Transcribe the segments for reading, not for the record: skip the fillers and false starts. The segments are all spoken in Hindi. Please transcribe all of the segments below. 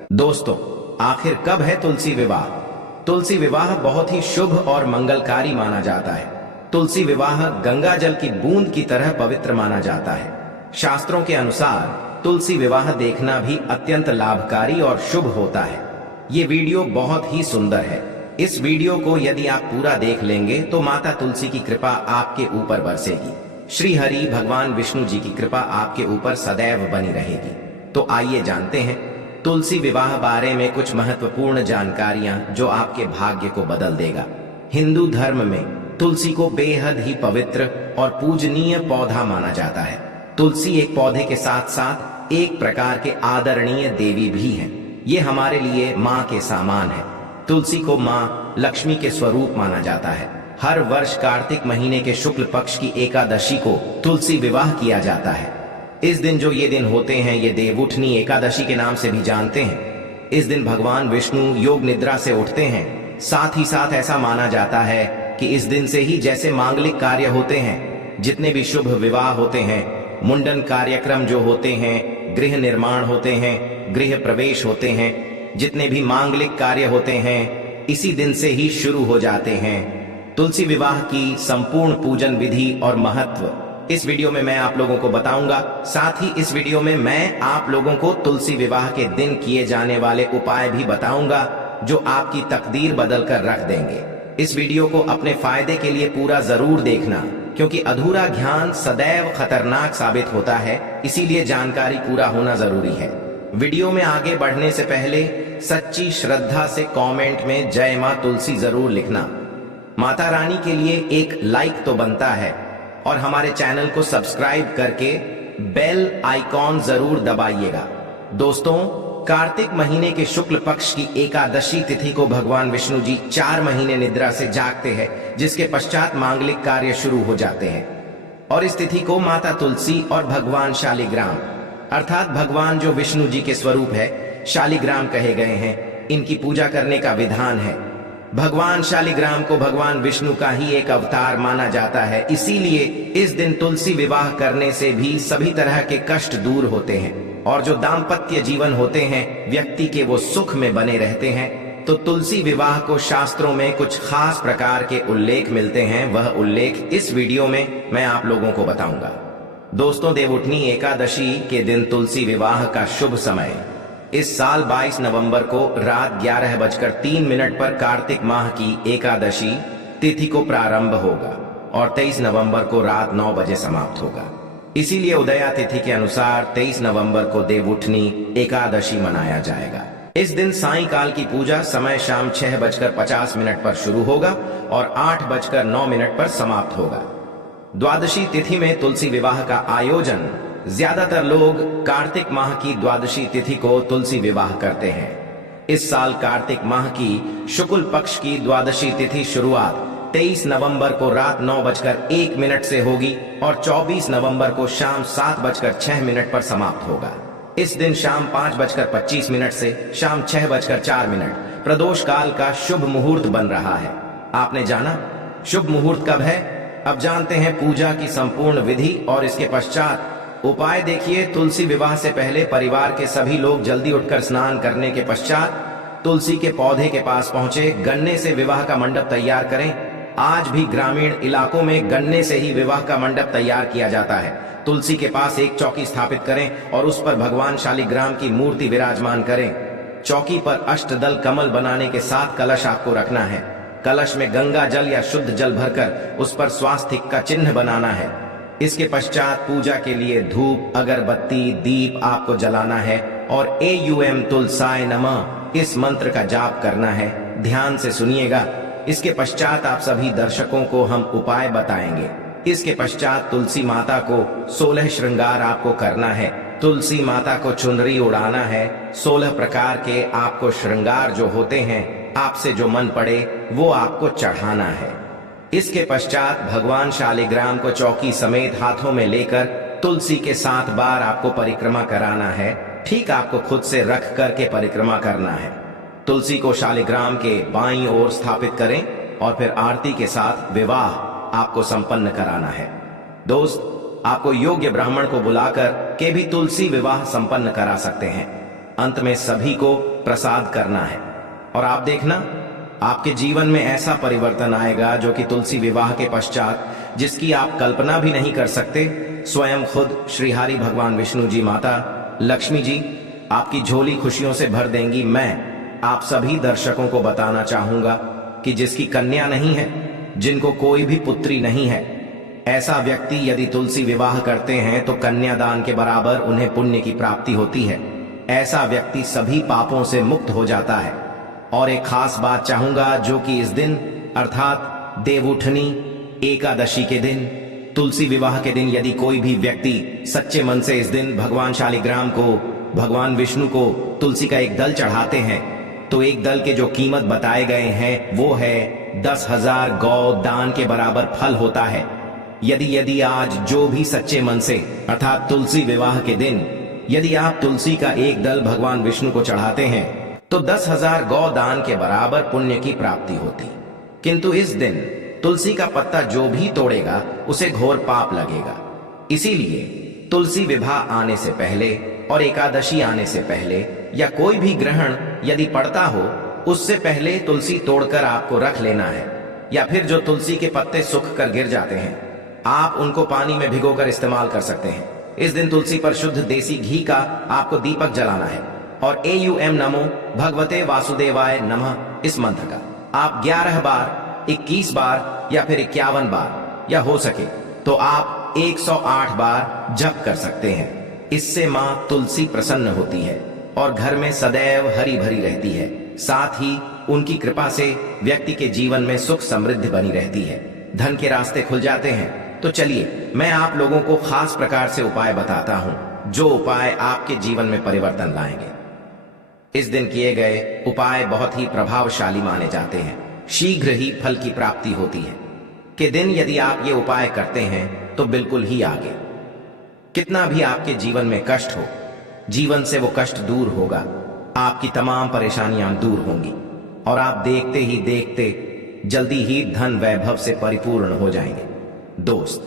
दोस्तों, आखिर कब है तुलसी विवाह? तुलसी विवाह बहुत ही शुभ और मंगलकारी माना जाता है। तुलसी विवाह गंगा जल की बूंद की तरह पवित्र माना जाता है। शास्त्रों के अनुसार तुलसी विवाह देखना भी अत्यंत लाभकारी और शुभ होता है। ये वीडियो बहुत ही सुंदर है। इस वीडियो को यदि आप पूरा देख लेंगे तो माता तुलसी की कृपा आपके ऊपर बरसेगी। श्री हरि भगवान विष्णु जी की कृपा आपके ऊपर सदैव बनी रहेगी। तो आइए जानते हैं तुलसी विवाह बारे में कुछ महत्वपूर्ण जानकारियां जो आपके भाग्य को बदल देगा। हिंदू धर्म में तुलसी को बेहद ही पवित्र और पूजनीय पौधा माना जाता है। तुलसी एक पौधे के साथ साथ एक प्रकार के आदरणीय देवी भी हैं। ये हमारे लिए माँ के समान है। तुलसी को माँ लक्ष्मी के स्वरूप माना जाता है। हर वर्ष कार्तिक महीने के शुक्ल पक्ष की एकादशी को तुलसी विवाह किया जाता है। इस दिन जो ये दिन होते हैं ये देवउठनी एकादशी के नाम से भी जानते हैं। इस दिन भगवान विष्णु योग निद्रा से उठते हैं। साथ ही साथ ऐसा माना जाता है कि इस दिन से ही जैसे मांगलिक कार्य होते हैं, जितने भी शुभ विवाह होते हैं, मुंडन कार्यक्रम जो होते हैं, गृह निर्माण होते हैं, गृह प्रवेश होते हैं, जितने भी मांगलिक कार्य होते हैं इसी दिन से ही शुरू हो जाते हैं। तुलसी विवाह की संपूर्ण पूजन विधि और महत्व इस वीडियो में मैं आप लोगों को बताऊंगा। साथ ही इस वीडियो में मैं आप लोगों को तुलसी विवाह के दिन किए जाने वाले उपाय भी बताऊंगा जो आपकी तकदीर बदल कर रख देंगे। इस वीडियो को अपने फायदे के लिए पूरा जरूर देखना, क्योंकि अधूरा ज्ञान सदैव खतरनाक साबित होता है। इसीलिए जानकारी पूरा होना जरूरी है। वीडियो में आगे बढ़ने से पहले सच्ची श्रद्धा से कमेंट में जय मां तुलसी जरूर लिखना। माता रानी के लिए एक लाइक तो बनता है और हमारे चैनल को सब्सक्राइब करके बेल आइकॉन जरूर दबाइएगा। दोस्तों, कार्तिक महीने के शुक्ल पक्ष की एकादशी तिथि को भगवान विष्णु जी 4 महीने निद्रा से जागते हैं, जिसके पश्चात मांगलिक कार्य शुरू हो जाते हैं। और इस तिथि को माता तुलसी और भगवान शालिग्राम अर्थात भगवान जो विष्णु जी के स्वरूप है शालिग्राम कहे गए हैं, इनकी पूजा करने का विधान है। भगवान शालिग्राम को भगवान विष्णु का ही एक अवतार माना जाता है। इसीलिए इस दिन तुलसी विवाह करने से भी सभी तरह के कष्ट दूर होते हैं और जो दाम्पत्य जीवन होते हैं व्यक्ति के वो सुख में बने रहते हैं। तो तुलसी विवाह को शास्त्रों में कुछ खास प्रकार के उल्लेख मिलते हैं। वह उल्लेख इस वीडियो में मैं आप लोगों को बताऊंगा। दोस्तों, देवउठनी एकादशी के दिन तुलसी विवाह का शुभ समय इस साल 22 नवंबर को रात 11:03 पर कार्तिक माह की एकादशी तिथि को प्रारंभ होगा और 23 नवंबर को रात 9 बजे समाप्त होगा। इसीलिए उदया तिथि के अनुसार 23 नवंबर को देवउठनी एकादशी मनाया जाएगा। इस दिन सायंकाल की पूजा समय शाम 6:50 पर शुरू होगा और 8:09 पर समाप्त होगा। द्वादशी तिथि में तुलसी विवाह का आयोजन ज्यादातर लोग कार्तिक माह की द्वादशी तिथि को तुलसी विवाह करते हैं। इस साल कार्तिक माह की शुक्ल पक्ष की द्वादशी तिथि शुरुआत 23 नवंबर को रात 9:01 से होगी और 24 नवंबर को शाम 7:06 पर समाप्त होगा। इस दिन शाम 5:25 से शाम 6:04 प्रदोष काल का शुभ मुहूर्त बन रहा है। आपने जाना शुभ मुहूर्त कब है? अब जानते हैं पूजा की संपूर्ण विधि और इसके पश्चात उपाय। देखिए, तुलसी विवाह से पहले परिवार के सभी लोग जल्दी उठकर स्नान करने के पश्चात तुलसी के पौधे के पास पहुंचे। गन्ने से विवाह का मंडप तैयार करें। आज भी ग्रामीण इलाकों में गन्ने से ही विवाह का मंडप तैयार किया जाता है। तुलसी के पास एक चौकी स्थापित करें और उस पर भगवान शालिग्राम की मूर्ति विराजमान करें। चौकी पर अष्टदल कमल बनाने के साथ कलश आपको रखना है। कलश में गंगा जल या शुद्ध जल भरकर उस पर स्वास्तिक का चिन्ह बनाना है। इसके पश्चात पूजा के लिए धूप, अगरबत्ती, दीप आपको जलाना है और AUM तुलसाय नमः इस मंत्र का जाप करना है। ध्यान से सुनिएगा। इसके पश्चात आप सभी दर्शकों को हम उपाय बताएंगे। इसके पश्चात तुलसी माता को 16 श्रृंगार आपको करना है। तुलसी माता को चुनरी उड़ाना है। 16 प्रकार के आपको श्रृंगार जो होते हैं, आपसे जो मन पड़े वो आपको चढ़ाना है। इसके पश्चात भगवान शालिग्राम को चौकी समेत हाथों में लेकर तुलसी के 7 बार आपको परिक्रमा कराना है। ठीक आपको खुद से रख करके परिक्रमा करना है। तुलसी को शालिग्राम के बाईं ओर स्थापित करें और फिर आरती के साथ विवाह आपको संपन्न कराना है। दोस्त, आपको योग्य ब्राह्मण को बुलाकर के भी तुलसी विवाह संपन्न करा सकते हैं। अंत में सभी को प्रसाद करना है। और आप देखना, आपके जीवन में ऐसा परिवर्तन आएगा जो कि तुलसी विवाह के पश्चात जिसकी आप कल्पना भी नहीं कर सकते। स्वयं खुद श्री हरि भगवान विष्णु जी, माता लक्ष्मी जी आपकी झोली खुशियों से भर देंगी। मैं आप सभी दर्शकों को बताना चाहूंगा कि जिसकी कन्या नहीं है, जिनको कोई भी पुत्री नहीं है, ऐसा व्यक्ति यदि तुलसी विवाह करते हैं तो कन्यादान के बराबर उन्हें पुण्य की प्राप्ति होती है। ऐसा व्यक्ति सभी पापों से मुक्त हो जाता है। और एक खास बात चाहूंगा जो कि इस दिन अर्थात देवउठनी एकादशी के दिन, तुलसी विवाह के दिन यदि कोई भी व्यक्ति सच्चे मन से इस दिन भगवान शालिग्राम को, भगवान विष्णु को तुलसी का एक दल चढ़ाते हैं तो एक दल के जो कीमत बताए गए हैं वो है 10,000 गौ दान के बराबर फल होता है। यदि आज जो भी सच्चे मन से अर्थात तुलसी विवाह के दिन यदि आप तुलसी का एक दल भगवान विष्णु को चढ़ाते हैं तो 10,000 गौ दान के बराबर पुण्य की प्राप्ति होती। किंतु इस दिन तुलसी का पत्ता जो भी तोड़ेगा उसे घोर पाप लगेगा। इसीलिए तुलसी विवाह आने से पहले और एकादशी आने से पहले या कोई भी ग्रहण यदि पड़ता हो उससे पहले तुलसी तोड़कर आपको रख लेना है। या फिर जो तुलसी के पत्ते सूख कर गिर जाते हैं आप उनको पानी में भिगोकर इस्तेमाल कर सकते हैं। इस दिन तुलसी पर शुद्ध देसी घी का आपको दीपक जलाना है और AUM नमो भगवते वासुदेवाय नमः इस मंत्र का आप 11 बार, 21 बार या फिर 51 बार या हो सके तो आप 108 बार जप कर सकते हैं। इससे मां तुलसी प्रसन्न होती है और घर में सदैव हरी भरी रहती है। साथ ही उनकी कृपा से व्यक्ति के जीवन में सुख समृद्धि बनी रहती है, धन के रास्ते खुल जाते हैं। तो चलिए मैं आप लोगों को खास प्रकार से उपाय बताता हूं जो उपाय आपके जीवन में परिवर्तन लाएंगे। इस दिन किए गए उपाय बहुत ही प्रभावशाली माने जाते हैं। शीघ्र ही फल की प्राप्ति होती है कि दिन यदि आप ये उपाय करते हैं तो बिल्कुल ही आगे। कितना भी आपके जीवन में कष्ट हो, जीवन से वो कष्ट दूर होगा, आपकी तमाम परेशानियां दूर होंगी और आप देखते ही देखते जल्दी ही धन वैभव से परिपूर्ण हो जाएंगे। दोस्त,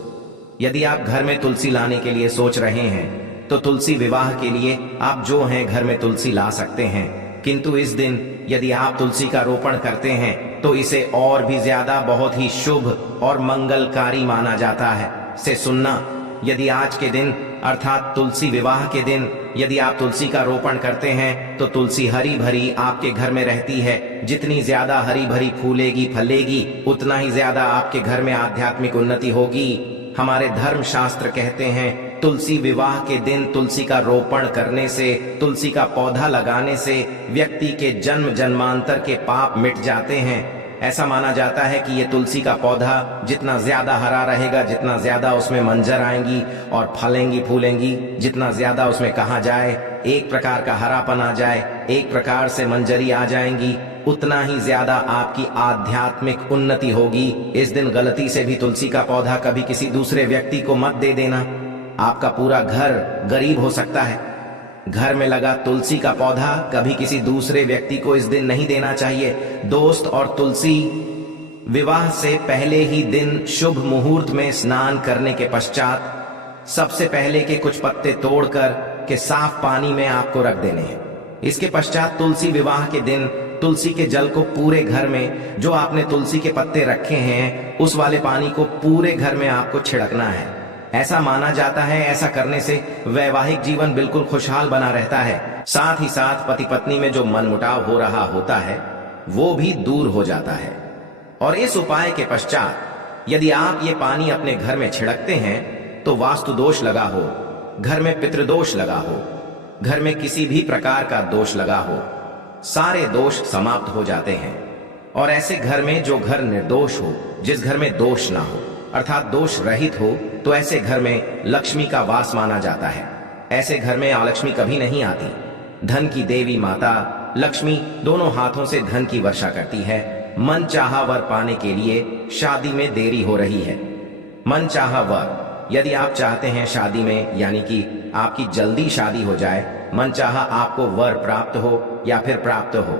यदि आप घर में तुलसी लाने के लिए सोच रहे हैं तो तुलसी विवाह के लिए आप जो हैं घर में तुलसी ला सकते हैं। किंतु इस दिन यदि आप तुलसी का रोपण करते हैं तो इसे और भी ज्यादा बहुत ही शुभ और मंगलकारी माना जाता है। से सुनना, यदि आज के दिन अर्थात तुलसी विवाह के दिन यदि आप तुलसी का रोपण करते हैं तो तुलसी हरी भरी आपके घर में रहती है। जितनी ज्यादा हरी भरी फूलेगी फलेगी उतना ही ज्यादा आपके घर में आध्यात्मिक उन्नति होगी। हमारे धर्म शास्त्र कहते हैं तुलसी विवाह के दिन तुलसी का रोपण करने से, तुलसी का पौधा लगाने से व्यक्ति के जन्म जन्मांतर के पाप मिट जाते हैं। ऐसा माना जाता है कि ये तुलसी का पौधा जितना ज्यादा हरा रहेगा, जितना ज्यादा उसमें मंजर आएंगी और फलेंगी फूलेंगी, जितना ज्यादा उसमें कहा जाए एक प्रकार का हरापन आ जाए, एक प्रकार से मंजरी आ जाएंगी, उतना ही ज्यादा आपकी आध्यात्मिक उन्नति होगी। इस दिन गलती से भी तुलसी का पौधा कभी किसी दूसरे व्यक्ति को मत दे देना। आपका पूरा घर गरीब हो सकता है। घर में लगा तुलसी का पौधा कभी किसी दूसरे व्यक्ति को इस दिन नहीं देना चाहिए। दोस्त, और तुलसी विवाह से पहले ही दिन शुभ मुहूर्त में स्नान करने के पश्चात सबसे पहले के कुछ पत्ते तोड़कर के साफ पानी में आपको रख देने हैं। इसके पश्चात तुलसी विवाह के दिन तुलसी के जल को पूरे घर में, जो आपने तुलसी के पत्ते रखे हैं उस वाले पानी को पूरे घर में आपको छिड़कना है। ऐसा माना जाता है ऐसा करने से वैवाहिक जीवन बिल्कुल खुशहाल बना रहता है। साथ ही साथ पति पत्नी में जो मनमुटाव हो रहा होता है वो भी दूर हो जाता है। और इस उपाय के पश्चात यदि आप ये पानी अपने घर में छिड़कते हैं तो वास्तु दोष लगा हो, घर में पितृदोष लगा हो, घर में किसी भी प्रकार का दोष लगा हो, सारे दोष समाप्त हो जाते हैं। और ऐसे घर में जो घर निर्दोष हो, जिस घर में दोष ना हो अर्थात दोष रहित हो, तो ऐसे घर में लक्ष्मी का वास माना जाता है। ऐसे घर में अलक्ष्मी कभी नहीं आती। धन की देवी माता लक्ष्मी दोनों हाथों से धन की वर्षा करती है। मन चाहा वर पाने के लिए शादी में देरी हो रही है। मन चाहा वर, यदि आप चाहते हैं शादी में यानी कि आपकी जल्दी शादी हो जाए, मन चाहा आपको वर प्राप्त हो या फिर प्राप्त हो,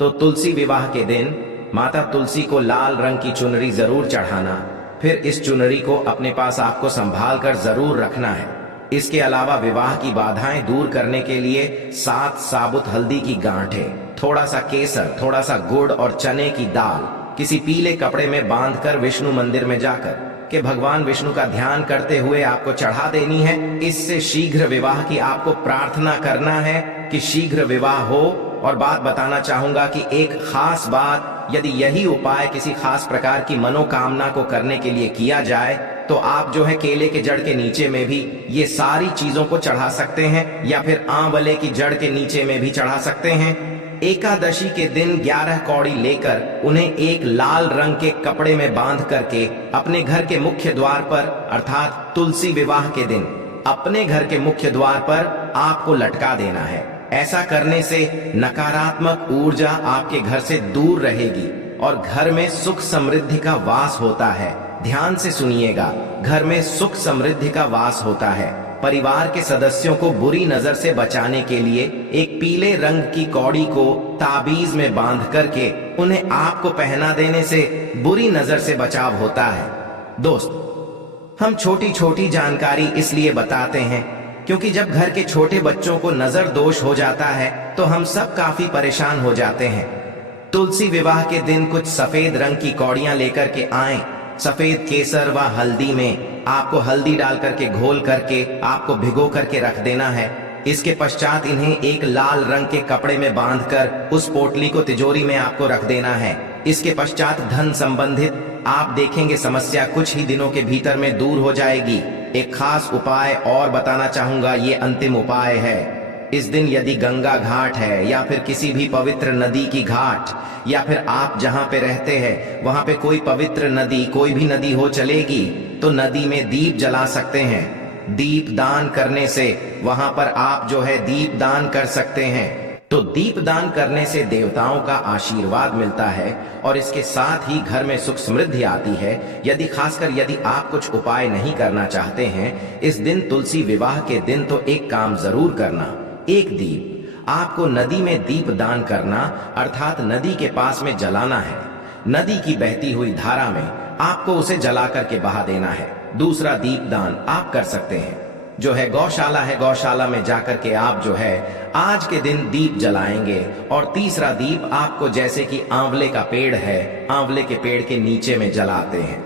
तो तुलसी विवाह के दिन माता तुलसी को लाल रंग की चुनरी जरूर चढ़ाना। फिर इस चुनरी को अपने पास आपको संभाल कर जरूर रखना है। इसके अलावा विवाह की बाधाएं दूर करने के लिए 7 साबुत हल्दी की गांठें, थोड़ा सा केसर, थोड़ा सा गुड़ और चने की दाल किसी पीले कपड़े में बांधकर विष्णु मंदिर में जाकर कि भगवान विष्णु का ध्यान करते हुए आपको चढ़ा देनी है। इससे शीघ्र विवाह की आपको प्रार्थना करना है कि शीघ्र विवाह हो। और बात बताना चाहूंगा कि एक खास बात, यदि यही उपाय किसी खास प्रकार की मनोकामना को करने के लिए किया जाए तो आप जो है केले के जड़ के नीचे में भी ये सारी चीजों को चढ़ा सकते हैं, या फिर आंवले की जड़ के नीचे में भी चढ़ा सकते हैं। एकादशी के दिन 11 कौड़ी लेकर उन्हें एक लाल रंग के कपड़े में बांध करके अपने घर के मुख्य द्वार पर, अर्थात तुलसी विवाह के दिन अपने घर के मुख्य द्वार पर आपको लटका देना है। ऐसा करने से नकारात्मक ऊर्जा आपके घर से दूर रहेगी और घर में सुख समृद्धि का वास होता है। ध्यान से सुनिएगा, घर में सुख समृद्धि का वास होता है। परिवार के सदस्यों को बुरी नजर से बचाने के लिए एक पीले रंग की कौड़ी को ताबीज में बांध करके उन्हें आपको पहना देने से बुरी नजर से बचाव होता है। दोस्त, हम छोटी छोटी जानकारी इसलिए बताते हैं क्योंकि जब घर के छोटे बच्चों को नजर दोष हो जाता है तो हम सब काफी परेशान हो जाते हैं। तुलसी विवाह के दिन कुछ सफेद रंग की कौड़ियां लेकर के आएं। सफेद केसर व हल्दी में आपको हल्दी डाल करके घोल करके आपको भिगो करके रख देना है। इसके पश्चात इन्हें एक लाल रंग के कपड़े में बांधकर उस पोटली को तिजोरी में आपको रख देना है। इसके पश्चात धन संबंधित आप देखेंगे समस्या कुछ ही दिनों के भीतर में दूर हो जाएगी। एक खास उपाय और बताना चाहूंगा, ये अंतिम उपाय है। इस दिन यदि गंगा घाट है या फिर किसी भी पवित्र नदी की घाट, या फिर आप जहां पे रहते हैं वहां पे कोई पवित्र नदी, कोई भी नदी हो चलेगी, तो नदी में दीप जला सकते हैं। दीप दान करने से वहां पर आप जो है दीप दान कर सकते हैं। तो दीप दान करने से देवताओं का आशीर्वाद मिलता है और इसके साथ ही घर में सुख समृद्धि आती है। खासकर यदि आप कुछ उपाय नहीं करना चाहते हैं इस दिन, तुलसी विवाह के दिन, तो एक काम जरूर करना। एक दीप आपको नदी में दीप दान करना, अर्थात नदी के पास में जलाना है। नदी की बहती हुई धारा में आपको उसे जला करके बहा देना है। दूसरा दीप दान आप कर सकते हैं, जो है गौशाला है, गौशाला में जाकर के आप जो है आज के दिन दीप जलाएंगे। और तीसरा दीप आपको, जैसे कि आंवले का पेड़ है, आंवले के पेड़ के नीचे में जलाते हैं,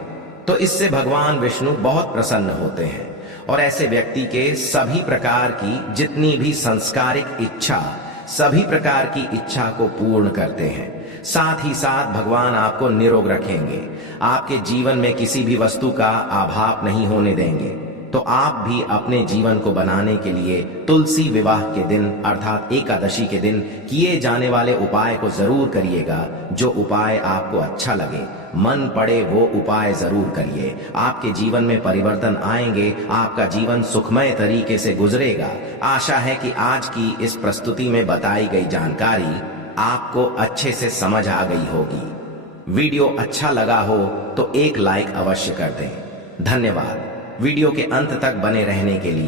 तो इससे भगवान विष्णु बहुत प्रसन्न होते हैं और ऐसे व्यक्ति के सभी प्रकार की जितनी भी संस्कारिक इच्छा, सभी प्रकार की इच्छा को पूर्ण करते हैं। साथ ही साथ भगवान आपको निरोग रखेंगे, आपके जीवन में किसी भी वस्तु का अभाव नहीं होने देंगे। तो आप भी अपने जीवन को बनाने के लिए तुलसी विवाह के दिन, अर्थात एकादशी के दिन किए जाने वाले उपाय को जरूर करिएगा। जो उपाय आपको अच्छा लगे, मन पड़े, वो उपाय जरूर करिए। आपके जीवन में परिवर्तन आएंगे, आपका जीवन सुखमय तरीके से गुजरेगा। आशा है कि आज की इस प्रस्तुति में बताई गई जानकारी आपको अच्छे से समझ आ गई होगी। वीडियो अच्छा लगा हो तो एक लाइक अवश्य कर दें। धन्यवाद वीडियो के अंत तक बने रहने के लिए।